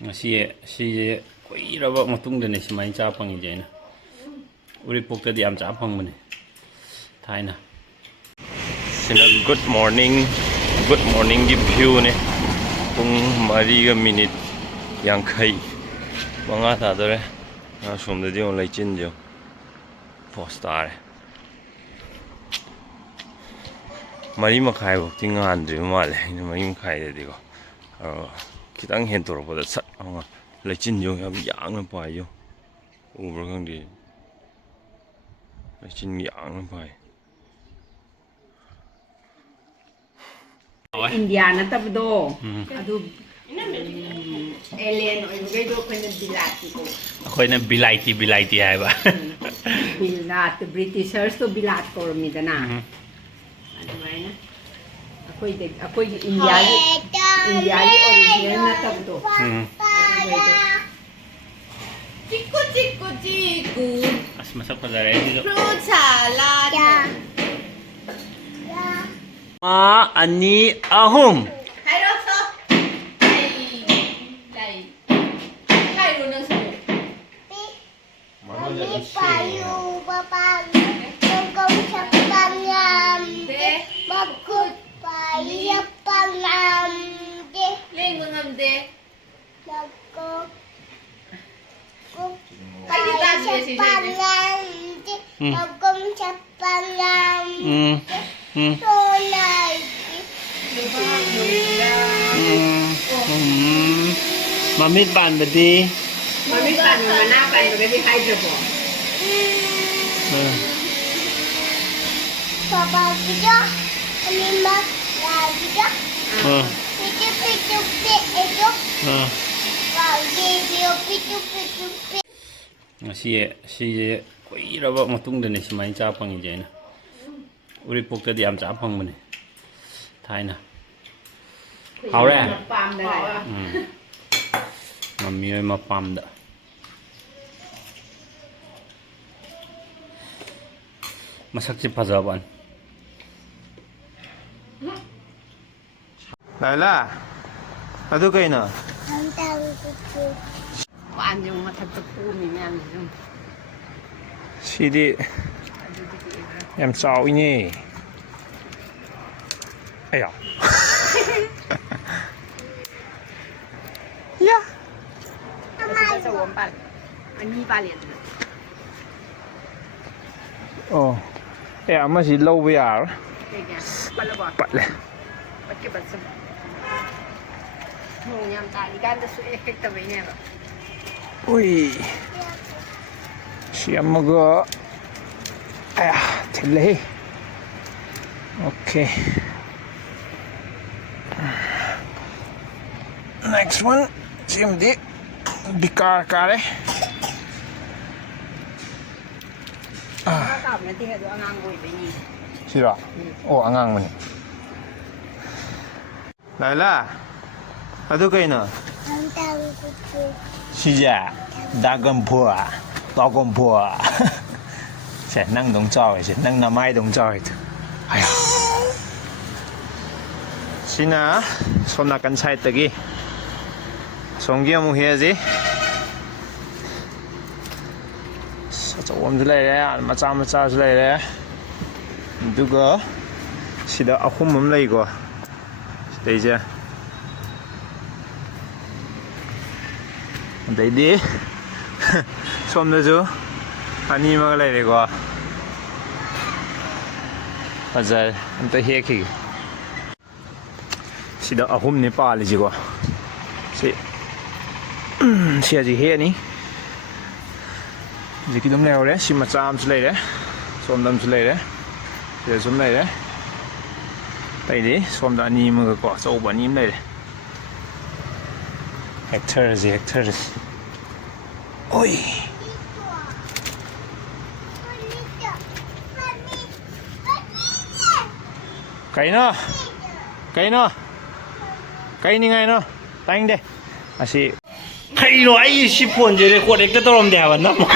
ꯉꯁꯤ ꯀꯨꯏꯔꯕ ꯃꯇꯨꯡꯗꯅꯦ ꯁꯨꯃꯥꯏꯅ ꯆꯥ ꯐꯪꯉꯤꯁꯦ ꯑꯩꯅ ꯎꯔꯤꯄꯣꯛꯇꯗꯤ ꯌꯥꯝ ꯆꯥ ꯐꯪꯕꯅꯦ ꯊꯥꯏꯅ ꯁꯤꯅ ꯒꯨꯗ ꯃꯣꯔꯅꯤꯡꯒꯤ ꯚ꯭ꯌꯨꯅꯦ ꯄꯨꯡ 4:50 ꯇꯥꯗꯣꯔꯦ ꯁꯣꯝꯗꯗꯤ ꯑꯃꯨꯛ ꯂꯩꯆꯤꯟꯁꯦ ꯄꯣꯁ ꯇꯥꯔꯦ 4:30ꯐꯥꯎꯗꯤ ꯉꯥꯟꯗ꯭ꯔꯤꯕ ꯃꯥꯜꯂꯦ ꯑꯩꯅ 4:30ꯗꯗꯤꯀꯣ khitang ꯍꯦꯟꯇꯣꯔꯛꯄꯗ ꯁꯠ ꯑꯃ ꯂꯩꯆꯤꯟꯖꯣ ꯌꯥꯝ ꯌꯥꯡꯅ ꯄꯥꯏꯌꯣ ꯎꯕ꯭ꯔꯥ ꯈꯪꯗꯦ ꯂꯩꯆꯤꯟ ꯌꯥꯡꯅ ꯄꯥꯏ ꯏꯟꯗꯤꯌꯥ ꯅꯠꯇꯕꯗꯣ ꯑꯗꯨ ꯑꯦꯂꯤꯌꯟ ꯑꯣꯏꯕꯒꯩꯗꯣ ꯑꯩꯈꯣꯏꯅ ꯕꯤꯂꯥꯏꯇꯤ ꯍꯥꯏꯕ ꯕꯤꯂꯥꯠ ꯕ꯭ꯔꯤꯇꯤꯁꯔꯁꯇꯣ ꯕꯤꯂꯥꯠ ꯀꯧꯔꯝꯃꯤꯗꯅ ꯑꯗꯨꯃꯥꯏꯅ ꯑꯩꯈꯣꯏꯒꯤ ꯏꯟꯗꯤꯌꯥꯒꯤ ꯑꯣꯔꯤꯖꯤꯅꯦꯜ ꯅꯠꯇꯕꯗꯣ Chiku chiku chiku. ꯑꯁ ꯃꯁꯛ ꯐꯖꯔꯦ ꯁꯤꯁꯨ Fruit salad. ꯑꯅꯤ ꯑꯍꯨꯝ Hayro so. Lay. Hayro nang so. Mami payu babang tungkong sa pangam de bakut payu pangam de Ling mangam de. bakut Payu ta sa pangam de bakong sa pangam de solay Mamit ꯄꯥꯟꯕꯗꯤ ꯃꯃꯤꯠ ꯄꯥꯟꯕ ꯃꯅꯥ ꯄꯥꯟꯕꯒꯗꯤ ꯍꯥꯏꯗ꯭ꯔꯕꯣ papa kita lima lagi dah pitu pitu pitu ꯉꯁꯤꯁꯦ ꯀꯨꯏꯔꯕ ꯃꯇꯨꯡꯗꯅꯦ ꯁꯨꯃꯥꯏꯅ ꯆꯥ ꯐꯪꯉꯤꯁꯦ ꯑꯩꯅ ꯎꯔꯤꯄꯣꯛꯇꯗꯤ ꯌꯥꯝ ꯆꯥ ꯐꯪꯕꯅꯦ ꯊꯥꯏꯅ ꯍꯥꯎꯔꯦ ꯃꯝꯃꯤ ꯍꯣꯏ ꯃꯄꯥꯝꯗ ꯃꯁꯛꯁꯦ ꯐꯖꯕꯅꯤ ꯂꯥꯏꯂꯥ ꯑꯗꯨ ꯀꯩꯅꯣ ꯄꯥꯟꯁꯦ ꯃꯊꯛꯇ ꯄꯣꯝꯃꯤ ꯃꯌꯥꯝꯁꯦ ꯁꯨꯝ ꯁꯤꯗꯤ ꯌꯥꯝ ꯆꯥꯎꯏꯅꯦ ꯑꯌꯥ ꯌꯥ ꯑꯆꯧꯕ ꯑꯃ ꯄꯥꯜꯂꯦ ꯑꯅꯤ ꯄꯥꯜꯂꯦ ꯑꯗꯨꯅ ꯑꯣ ꯑꯦ ꯑꯃꯁꯤ ꯂꯧꯕ ꯌꯥꯔꯣꯏ ꯀꯩꯒꯤ ꯄꯠꯂꯕꯣ ꯄꯠꯂꯦ ꯄꯠꯀꯦ ꯄꯠꯁꯟ ꯅꯣꯡ ꯌꯥꯝ ꯇꯥꯔꯤꯀꯥꯟꯗꯁꯨ ꯍꯦꯛꯇꯕꯩꯅꯦꯕ ꯎꯏ ꯁꯤ ꯑꯃꯒ ꯑꯌꯥ ꯊꯤꯜꯂꯦꯍꯦ ꯑꯣꯀꯦ next one ꯁꯤꯃꯗꯤ ꯕꯤꯀꯥꯔ ꯀꯥꯔꯦ ꯀꯥꯕ ꯅꯠꯇꯦ ꯑꯗꯣ ꯑꯉꯥꯡꯕ ꯑꯣꯏꯕꯩꯅꯤ ꯁꯤꯔꯣ ꯑꯣ ꯑꯉꯥꯡꯕꯅꯤ ꯂꯥꯏꯂꯥ ꯑꯗꯨ ꯀꯩꯅꯣ ꯁꯤꯁꯦ ꯗꯥꯒꯝꯐꯨ ꯁꯦ ꯅꯪꯗꯧ ꯆꯥꯎꯋꯦ ꯅꯪ ꯅꯃꯥꯏꯗꯧ ꯆꯥꯎꯋꯦ ꯑꯌꯥ ꯁꯤꯅ ꯁꯣꯝ ꯅꯥꯀꯟ ꯁꯥꯏꯠꯇꯒꯤ ꯁꯣꯝꯒꯤ ꯑꯃꯨꯛ ꯍꯦꯛꯑꯁꯤ ꯑꯆꯧꯕ ꯑꯃꯁꯨ ꯂꯩꯔꯦ ꯃꯆꯥꯁꯨ ꯂꯩꯔꯦ ꯑꯗꯨꯒ ꯁꯤꯗ 3 ꯑꯃ ꯂꯩꯀꯣ ꯁꯤꯗꯩꯁꯦ ꯑꯗꯩꯗꯤ ꯁꯣꯝꯗꯁꯨ 2 ꯑꯃꯒ ꯂꯩꯔꯦꯀꯣ ꯐꯖꯔꯦ ꯑꯝꯇ ꯍꯦꯛꯈꯤꯒꯦ ꯁꯤꯗ 3ꯅꯦ ꯄꯥꯜꯂꯤꯁꯤꯀꯣ ꯁꯤ ꯍꯧꯖꯤꯛ ꯍꯦꯛꯑꯅꯤ ꯍꯧꯖꯤꯛꯀꯤ ꯑꯗꯨꯝ ꯂꯩꯍꯧꯔꯦ ꯁꯤ ꯃꯆꯥ ꯑꯃꯁꯨ ꯂꯩꯔꯦ ꯁꯣꯝꯗ ꯑꯃꯁꯨ ꯂꯩꯔꯦ ꯁꯤꯗ ꯁꯨꯝ ꯂꯩꯔꯦ ꯑꯇꯩꯗꯤ ꯁꯣꯝꯗ 2 ꯑꯃꯒꯀꯣ ꯑꯆꯧꯕ 2 ꯑꯃ ꯂꯩꯔꯦ ꯍꯦꯛꯊꯔꯁꯤ ꯑꯣꯏ ꯀꯩꯅꯤꯉꯥꯏꯅꯣ ꯇꯥꯏꯅꯤꯡꯗꯦ ꯑꯁꯤ ꯀꯩꯅꯣ ꯑꯩ ꯁꯤ ꯐꯣꯟꯁꯦ ꯔꯦꯀꯣꯔꯗ ꯍꯦꯛꯇ ꯇꯧꯔꯝꯗꯦ ꯍꯥꯏꯕ ꯅꯝꯃꯣ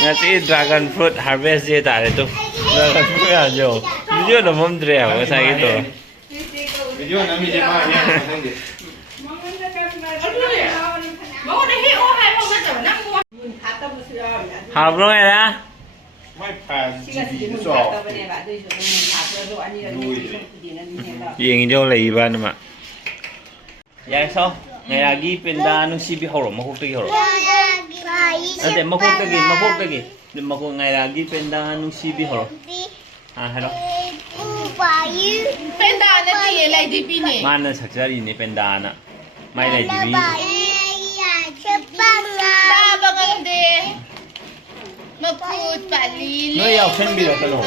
ꯉꯁꯤ ꯗ꯭ꯔꯥꯒꯟ ꯐ꯭ꯔꯨꯠ ꯍꯥꯔꯚꯦꯁ ꯗꯦ ꯇꯥꯔꯦ ꯇꯨ ꯗ꯭ꯔꯥꯒꯟ ꯐ꯭ꯔꯨꯠ ꯃꯌꯥꯝꯁꯦ ꯚꯤꯗꯤꯑꯣ ꯅꯝꯃꯝꯗ꯭ꯔꯦ ꯍꯥꯏꯕ ꯉꯁꯥꯏꯒꯤꯗꯣ บอกได้ให้โอ้ให้ผมก็จะนั่งมัวมึงพัดต้องมาซื้อเอาอย่างนี้ หาบลงไงนะ ไม่แปด ที่ก็สิมึงพัดต้องไปเนี่ยแบบด้วยส่วนมึงพัดแล้วอันนี้เราดูดีนั่นนี่เรา ยิงเจ้าเลยบ้านมาอยากชอบไงlagi pindah nung sibi horo mahok tegi horo ate mahok tegi mahok ngai lagi pindah nung sibi horo hello เป็นดานะที่อะไรดีปีนี่ mana saksari ni pindah na mai lai dibi ดาบังอันเดมาพูดปาลี no yau chen bi da kalo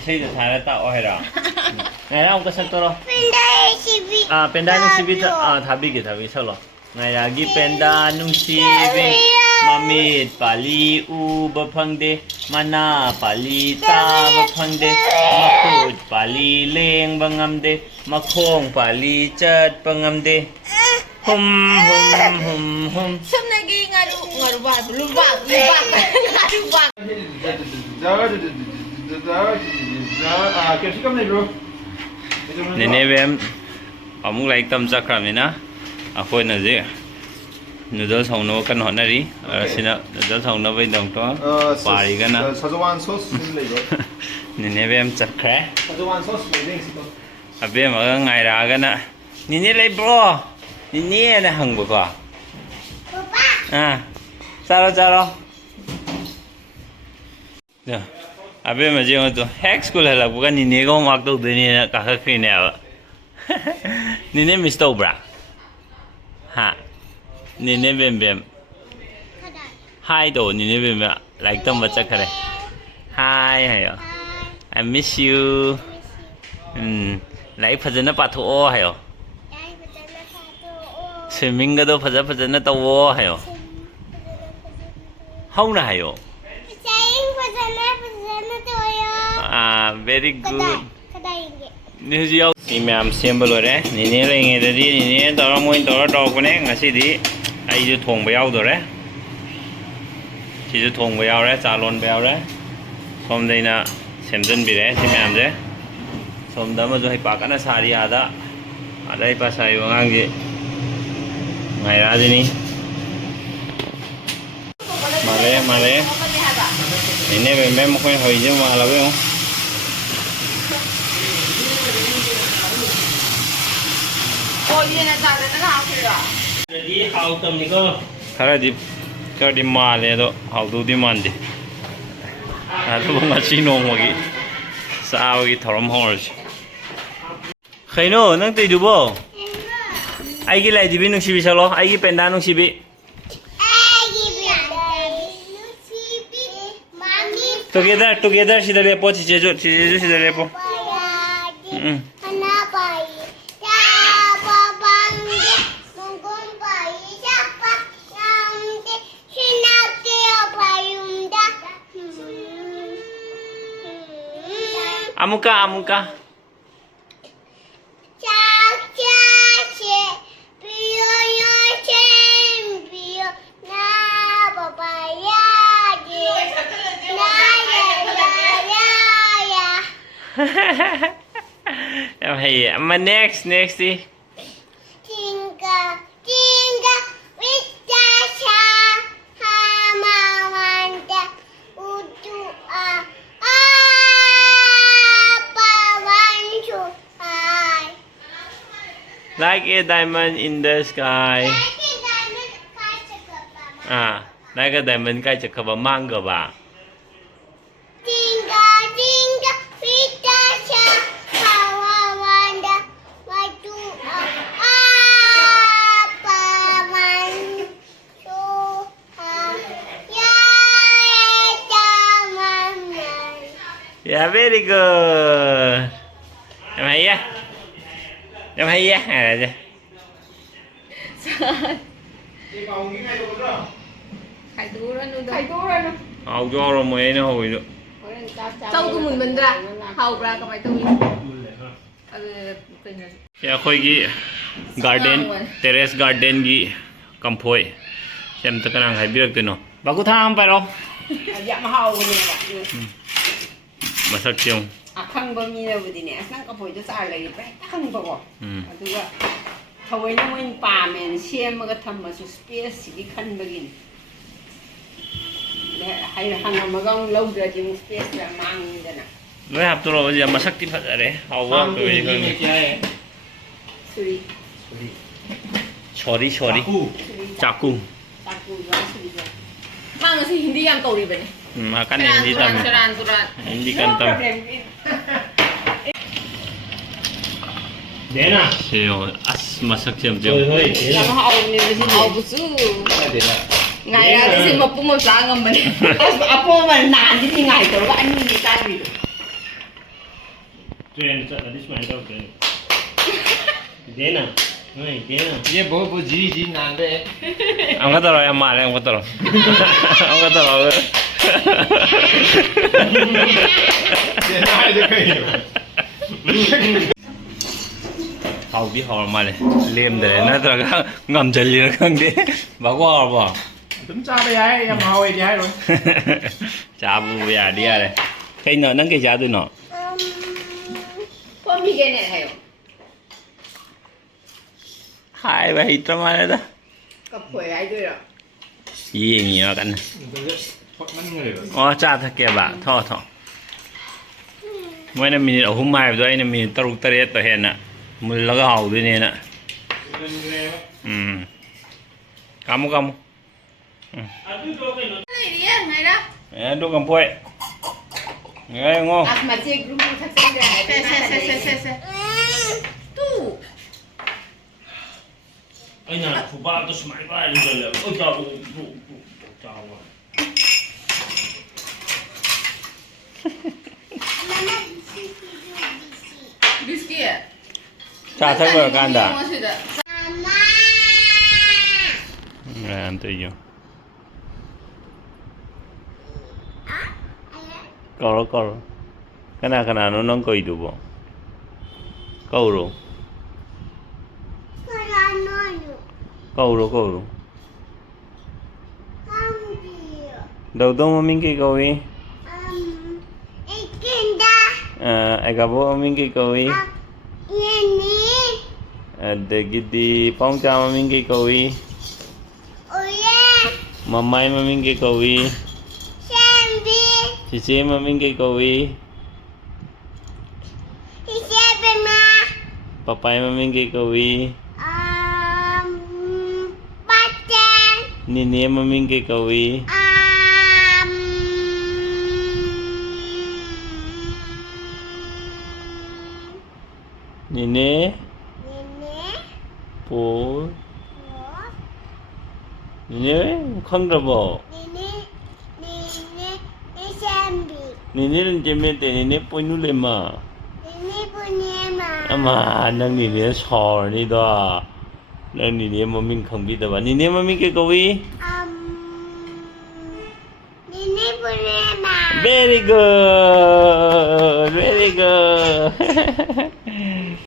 Saya dah saya tak oh hera. Ngai ra ông kesan toro. Penda nung sibi thabi ke thabi salo. Ngai lagi penda nung sibi mamit pali u bapangde mana pali ta bapangde makut pali leng bangamde makhong pali chat bangamde hum hum สมนากีงาดูบาลุบางงาดูบาง Capsicum này bro. Nene bem amuk like tam chakram ni na akoi na je noodles hongno kan honari sina noodles hongno bai dong to pari ga na Szechuan sauce này bro. nene bem chakre Szechuan sauce này đây xin. abe ma ngai ra ga na nene lai bro nene na hang ba ko chalo ya abe ma je to hack school hala bu ga nene ko mak to de ni na ka kha kri ne ba nene miss to bra ha nene bem hi do nene bem like tam ba chakre hi hayo I miss you like phajana patho hayo swimming ga do phajana to hayo hau na hayo very good news yo si ma'am symbol re ni ne lai nge da di ni ne to ra moi to ra to ko ne ngasi di ai ju thong ba yaw do re chi ju thong ba yaw re cha lon ba yaw re som dai na sem jan bi re si ma'am je som da ma ju hai pa kana sari ada adai pa sai wa ngang gi ngai ra di ni male ni ne be mo khoi hoi je ma la be khara di male do how do di mande adu ngachi nongwagi sawagi thorom horji khaino nang te dubo ai gi lai dibi nung sibi salo ai gi penda nung sibi together sida lepo chijeju sida lepo amuka em hay mà next đi like a diamond in the sky like a diamond kai chak ba mang ga ba yeah very good em hay á này là hầu cho rồi mới nó hồi được Châu của mình ra hầu ra cái máy tôi ya khoi gi garden terrace garden gi kamphoi sem ta kana hai birak tino bà cô tham phải đâu dạ mà hầu này bạn mà sao chiều khăn bao nhiêu rồi thì nè sáng có phải cho sao lại phải khăn bao gồm ừ thứ đó thôi nó mới bà mình xem mà cái thầm mà số space thì khăn bao nhiêu hay là khăn mà con lâu rồi thì space là mang như thế nào với hạp tôi rồi giờ mà sắc tím thật đấy hầu quá tôi suri sorry caku caku juga suri Mang sih hindi yang tahu di bani. makan yang di tam Turan. hindi kan tam Dena siyo as masak siya Yang hầu này là gì hầu bút su ngày ra thì mà bung một sáng ngầm mình apa mà nản thì ngày tới anh đi tay gì Tuan this one tau tuan Dena Dena ये बहुत जी नान दे ông có tao rồi em mà ông có tao rồi ông có tao rồi नान दे कहीं hầu đi hầu mà này liêm để nó tao cái ngầm chân liền không đi bảo qua bảo tính cha bây giờ em hầu thì hay rồi chả bù bây giờ đi à đây cái nợ nâng cái giá tôi nọ có mi cái này hay không 2 700 mà đó cặp phổi aiด้วยหรอ gì nhiều cái nàyมันเหนื่อย อ๋อจ้าถ้าแกบะท่อไม่น่ามีเอาหุ้มไม้ด้วยน่ามีตรุกตะเรียดตัวเห็นน่ะมือแล้วก็เห่าด้วยเนี่ยน่ะkamu Này đi à, này đó.ดูกำป่วยไงงง as mà chơi group thật sự là Se. Tu. ai nè phụ ba tôi smile ba đi rồi ôi chào chào Biski ya. chào thấy vợ can đã Mau sudah. Nè tôi vô Cậu cái nào nó nóng coi đủ bộ câu rồi câu rồi đầu tiên mà mình cái câu gì ai gặp bố mình cái câu gì để cái đi phong trào mà mình cái câu gì mamai mà mình cái câu gì chị mà mình cái câu gì papa mà mình cái câu gì nini mà mình cái câu gì nini bố nini không được bộ nini lên trên bên này nini bôi nút lên mà mà nâng nini sò đi đó nâng nini mà mình không biết đâu nini mà mình cái câu gì very good